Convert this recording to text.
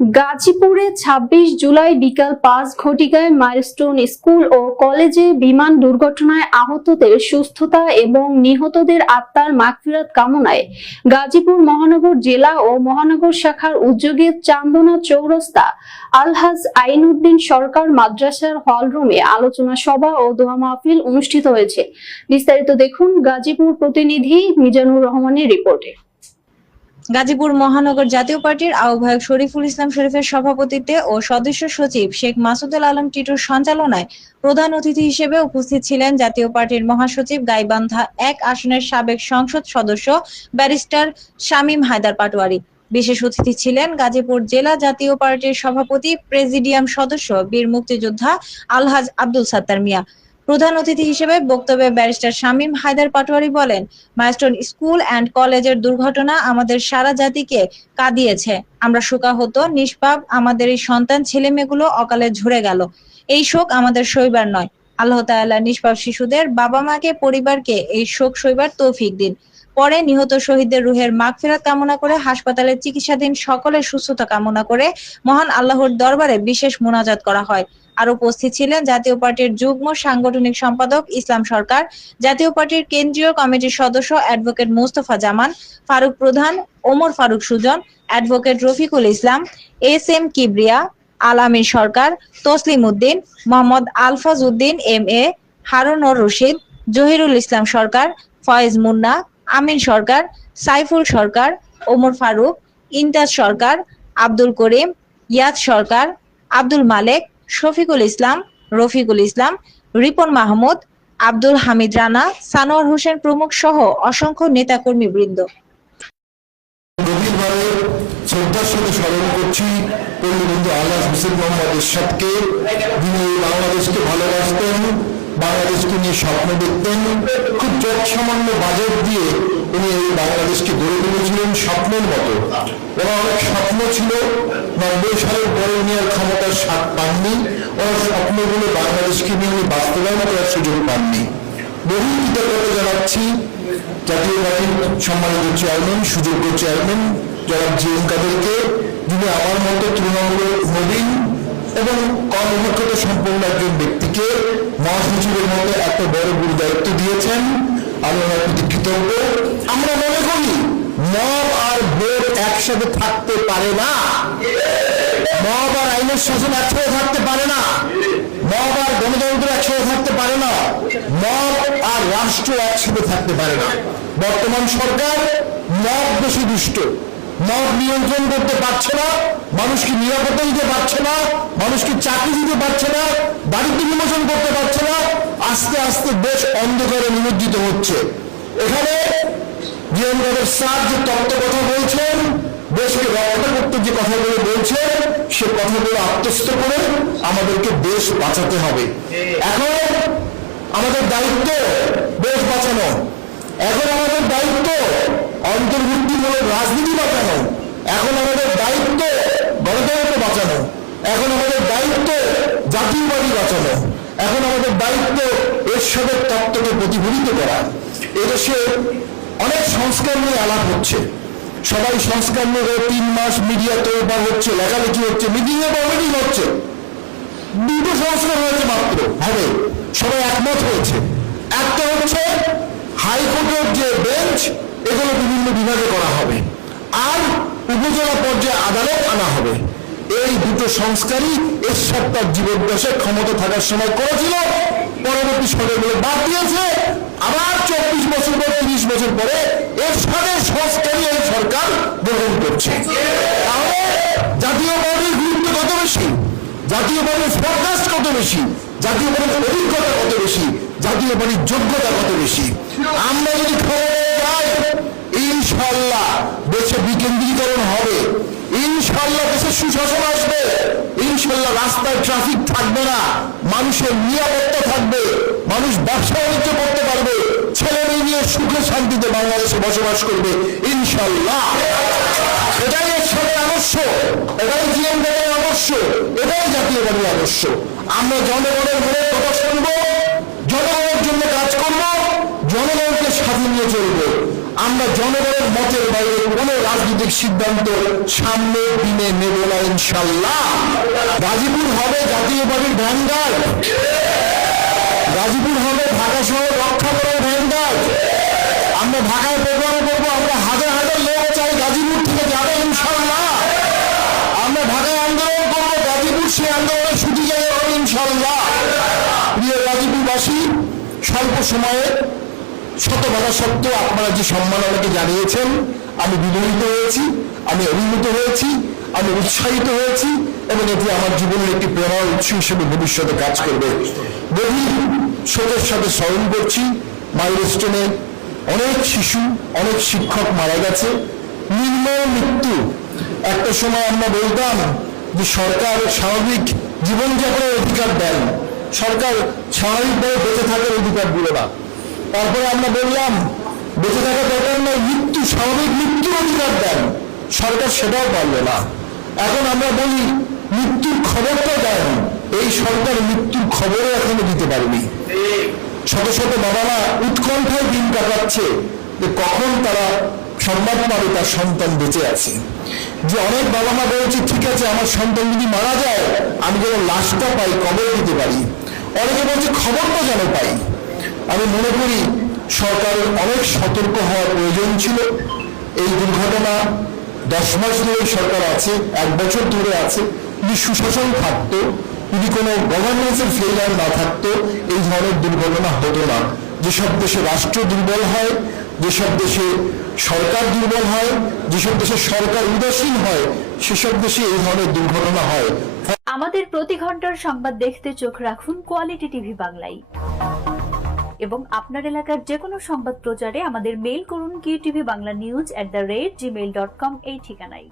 গাজীপুরে ২৬ জুলাই বিকাল ৫ ঘটিকায় milestone school ও কলেজে বিমান দুর্ঘটনায় আহতদের সুস্থতা এবং নিহতদের আত্মার মাগফিরাত কামনায় গাজীপুর মহানগর জেলা ও মহানগর শাখার উদ্যোগে চান্দনা চৌরাস্তা আলহাজ আইনউদ্দিন সরকার মাদ্রাসার হলরুমে আলোচনা সভা ও দোয়া মাহফিল অনুষ্ঠিত হয়েছে। বিস্তারিত দেখুন গাজীপুর প্রতিনিধি মিজানুর রহমানের রিপোর্টে। গাজীপুর মহানগর জাতীয় পার্টির আহ্বায়ক শরীফুল ইসলাম শরীফের সভাপতিত্বে ও সদস্য সচিব শেখ মাসুদুল আলম টিটুর সঞ্চালনায় প্রধান অতিথি হিসেবে উপস্থিত ছিলেন জাতীয় পার্টির মহাসচিব গাইবান্ধা ১ আসনের সাবেক সংসদ সদস্য ব্যারিস্টার শামীম হায়দার পাটোয়ারি। বিশেষ অতিথি ছিলেন গাজীপুর জেলা জাতীয় পার্টির সভাপতি প্রেসিডিয়াম সদস্য বীর মুক্তিযোদ্ধা আলহাজ আব্দুল সাত্তার মিয়া। প্রধান অতিথি হিসেবে বক্তব্যে ব্যারিস্টার শামীম হায়দার পাটোয়ারি বলেন, মাইলস্টোন স্কুল অ্যান্ড কলেজের দুর্ঘটনা আমাদের সারা জাতিকে কাঁদিয়েছে। আমরা শোকাহত, নিষ্পাপ আমাদের এই সন্তান ছেলে মেয়েগুলো অকালে ঝরে গেল। এই শোক আমাদের সইবার নয়। আল্লাহ তাআলা নিষ্পাপ শিশুদের বাবা মাকে পরিবারকে এই শোক সইবার তৌফিক দিন। পরে নিহত শহীদদের রুহের মাগফিরাত কামনা করে হাসপাতালে চিকিৎসাধীন সকলের সুস্থতা কামনা করে মহান আল্লাহর দরবারে বিশেষ মোনাজাত করা হয়। আর উপস্থিত ছিলেন জাতীয় পার্টির যুগ্ম সাংগঠনিক সম্পাদক ইসলাম সরকার, জাতীয় পার্টির কেন্দ্রীয় কমিটির সদস্য অ্যাডভোকেট মোস্তফা জামান, ফারুক প্রধান, ওমর ফারুক সুজন, অ্যাডভোকেট রফিকুল ইসলাম, এস.এম. কিবরিয়া, আলামীর সরকার, তসলিম উদ্দিন, মোহাম্মদ আলফাজ উদ্দিন এম.এ, হারুনুর রশিদ, জহিরুল ইসলাম সরকার, ফয়েজ মুন্না, আমিন সরকার, সাইফুল সরকার, ওমর ফারুক, ইমতাজ সরকার, আব্দুল করিম, ইয়াদ সরকার, আব্দুল মালেক, শফিকুল ইসলাম, রফিকুল ইসলাম, রিপন মাহমুদ, আব্দুল হামিদ রানা, সানোয়ার হোসেন প্রমুখ সহ অসংখ্য নেতাকর্মী বৃন্দ। শ্রদ্ধার সাথে স্মরণ করছি পল্লীবন্ধু আলহাজ হোসেন মোহাম্মদ এরশাদকে। যিনি বাংলাদেশকে ভালোবাসতেন, বাংলাদেশকে নিয়ে স্বপ্ন দেখতেন। খুব যৎসামান্য বাজেট দিয়ে উনি এই বাংলাদেশকে গড়ে তুলেছিলেন স্বপ্নের মতো। ওনার অনেক স্বপ্ন ছিল, ৯০ সালের পরে উনি আর ক্ষমতার স্বাদ পাননি। ওনার স্বপ্নগুলো বাংলাদেশকে নিয়ে উনি বাস্তবায়ন করার সুযোগ পাননি। বহু কৃতজ্ঞতা জানাচ্ছি জাতীয় পার্টির সম্মানিত চেয়ারম্যান, সুযোগ্য চেয়ারম্যান জনাব জি.এম. কাদেরকে, যিনি আমার মতো তৃণমূলের নবীন এবং কম অভিজ্ঞতা সম্পন্ন একজন ব্যক্তিকে মহাসচিবের মতো এত বড় গুরু দায়িত্ব দিয়েছেন। আমি ওনার প্রতি কৃতজ্ঞ। আমরা মনে করি মব আর ভোট একসাথে থাকতে পারে না, মব আর আইনের শাসন একসাথে থাকতে পারে না, মব আর গণতন্ত্র একসাথে থাকতে পারে না, মব আর রাষ্ট্র একসাথে থাকতে পারে না। বর্তমান সরকার মব বেশি দুষ্ট, মব নিয়ন্ত্রণ করতে পারছে না, মানুষকে নিরাপত্তা দিতে পারছে না, মানুষকে চাকরি দিতে পারছে না, দারিদ্র বিমোচন করতে পারছে না। আস্তে আস্তে দেশ অন্ধকারে নিমজ্জিত হচ্ছে। এখানে জি.এম. কাদের স্যার যে তত্ত্ব কথা বলছেন, দেশকে রক্ষা করতে যে কথাগুলো বলছেন, সে কথাগুলো আত্মস্থ করে আমাদেরকে দেশ বাঁচাতে হবে। এখন আমাদের দায়িত্ব দেশ বাঁচানো, এখন আমাদের দায়িত্ব অন্তর্ভুক্তিমূলক রাজনীতি বাঁচানো, এখন আমাদের দায়িত্ব গণতন্ত্র বাঁচানো, এখন আমাদের দায়িত্ব জাতীয়বাদী বাঁচানো, এখন আমাদের দায়িত্ব এরশাদের তত্ত্বকে প্রতিফলিত করা। এদেশে অনেক সংস্কার নিয়ে আলাপ হচ্ছে, সবাই সংস্কার নিয়ে ৩ মাস মিডিয়াতে বা হচ্ছে, লেখালেখি হচ্ছে, মিটিং এ বা মিটিং হচ্ছে। ২টো সংস্কার হয়েছে মাত্র, হবে, সবাই একমত হয়েছে। একটা হচ্ছে হাইকোর্টের যে বেঞ্চ, এগুলো বিভিন্ন বিভাগে করা হবে, আর উপজেলা পর্যায়ে আদালত আনা হবে। এই দুটো সংস্কারই এরশাদ তার জীবদ্দশায় ক্ষমতা থাকার সময় করেছিল, পরবর্তী সরকারগুলো বাদ দিয়েছে। আবার ২৪ বছর পর, ৩০ বছর পরে এরশাদের সংস্কারই এই সরকার গ্রহণ করছে। তাহলে জাতীয় পার্টির গুরুত্ব কত বেশি, জাতীয় পার্টির ফোরকাস্ট কত বেশি, জাতীয় পার্টির অভিজ্ঞতা কত বেশি, জাতীয় পার্টির যোগ্যতা কত বেশি। আমরা যদি খবরে যাই, ইনশাল্লাহ দেশে বিকেন্দ্রীকরণ হবে, ইনশাল্লাহ দেশে সুশাসন আসবে, ইনশাল্লাহ রাস্তায় ট্রাফিক থাকবে না, মানুষের নিরাপত্তা থাকবে, মানুষ ব্যবসা বাণিজ্য করতে পারবে, ছেলে মেয়ে নিয়ে সুখে শান্তিতে বাংলাদেশে বসবাস করবে ইনশাল্লাহ। এটাই এরশাদের আদর্শ, এটাই জি.এম. কাদের আদর্শ, এটাই জাতীয় পার্টির আদর্শ। আমরা জনগণের মনের কথা শুনবো, জনগণের জন্য কাজ করবো, জনগণকে সাথে নিয়ে চলবো। আমরা জনগণের মতের বাইরে কোনো রাজনৈতিক সিদ্ধান্ত সামনের দিনে নেব না ইনশাল্লাহ। গাজীপুর হবে জাতীয় পার্টির ভ্যানগার্ড, গাজীপুর হবে ঢাকা শহর রক্ষা করার ভ্যানগার্ড। আমরা ঢাকায় প্রোগ্রাম করবো, আমরা হাজার হাজার লোক চাই গাজীপুর থেকে যাবে ইনশাল্লাহ। আমরা ঢাকায় আন্দোলন করবো, গাজীপুর সেই আন্দোলনের ছুটি জায়গা হবে ইনশাল্লাহ। প্রিয় গাজীপুরবাসী, স্বল্প সময়ে শত বাধা সত্ত্বেও আপনারা যে সম্মান আমাকে জানিয়েছেন, আমি বিমোহিত হয়েছি, আমি অভিভূত হয়েছি, আমি উৎসাহিত হয়েছি এবং এটি আমার জীবনের একটি প্রেরণার উৎস হিসেবে ভবিষ্যতে কাজ করবে। গভীর শোকের সাথে স্মরণ করছি, মাইলস্টোনে অনেক শিশু, অনেক শিক্ষক মারা গেছে, নির্মম মৃত্যু। একটা সময় আমরা বলতাম যে সরকার স্বাভাবিক জীবনযাপনের অধিকার দেন, সরকার স্বাভাবিকভাবে বেঁচে থাকার অধিকার দিল না। তারপরে আমরা বললাম বেঁচে থাকার দরকার নয়, মৃত্যু, স্বাভাবিক মৃত্যুর অধিকার দেন, সরকার সেটাও পারল না। এখন আমরা বলি মৃত্যুর খবরটা দেন, এই সরকার মৃত্যুর খবরও এখনো দিতে পারেনি। শত শত বাবা মা উৎকণ্ঠায় দিন কাটাচ্ছে যে কখন তারা সংবাদ পাবে তার সন্তান বেঁচে আছে। যে অনেক বাবা মা বলছে ঠিক আছে আমার সন্তান যদি মারা যায় আমি যেন লাশটা পাই, কবর দিতে পারি। অনেকে বলছে খবরটা যেন পাই। আমি মনে করি সরকারের অনেক সতর্ক হওয়ার প্রয়োজন ছিল। এই দুর্ঘটনা 10 মাস ধরে সরকার আছে, 1 বছর ধরে আছে। যদি সুশাসন থাকতো, যদি কোনো গভর্নেন্সের ফেলিয়ার না থাকতো, এই ধরনের দুর্ঘটনা হতো না। যেসব দেশে রাষ্ট্র দুর্বল হয়, যেসব দেশে সরকার দুর্বল হয়, যেসব দেশে সরকার উদাসীন হয়, সেসব দেশে এই ধরনের দুর্ঘটনা হয়। আমাদের প্রতি ঘন্টার সংবাদ দেখতে চোখ রাখুন কোয়ালিটি টিভি বাংলায় এবং আপনার এলাকার যে কোনো সংবাদ প্রচারে আমাদের মেইল করুন QTV Bangla News@gmail.com এই ঠিকানায়।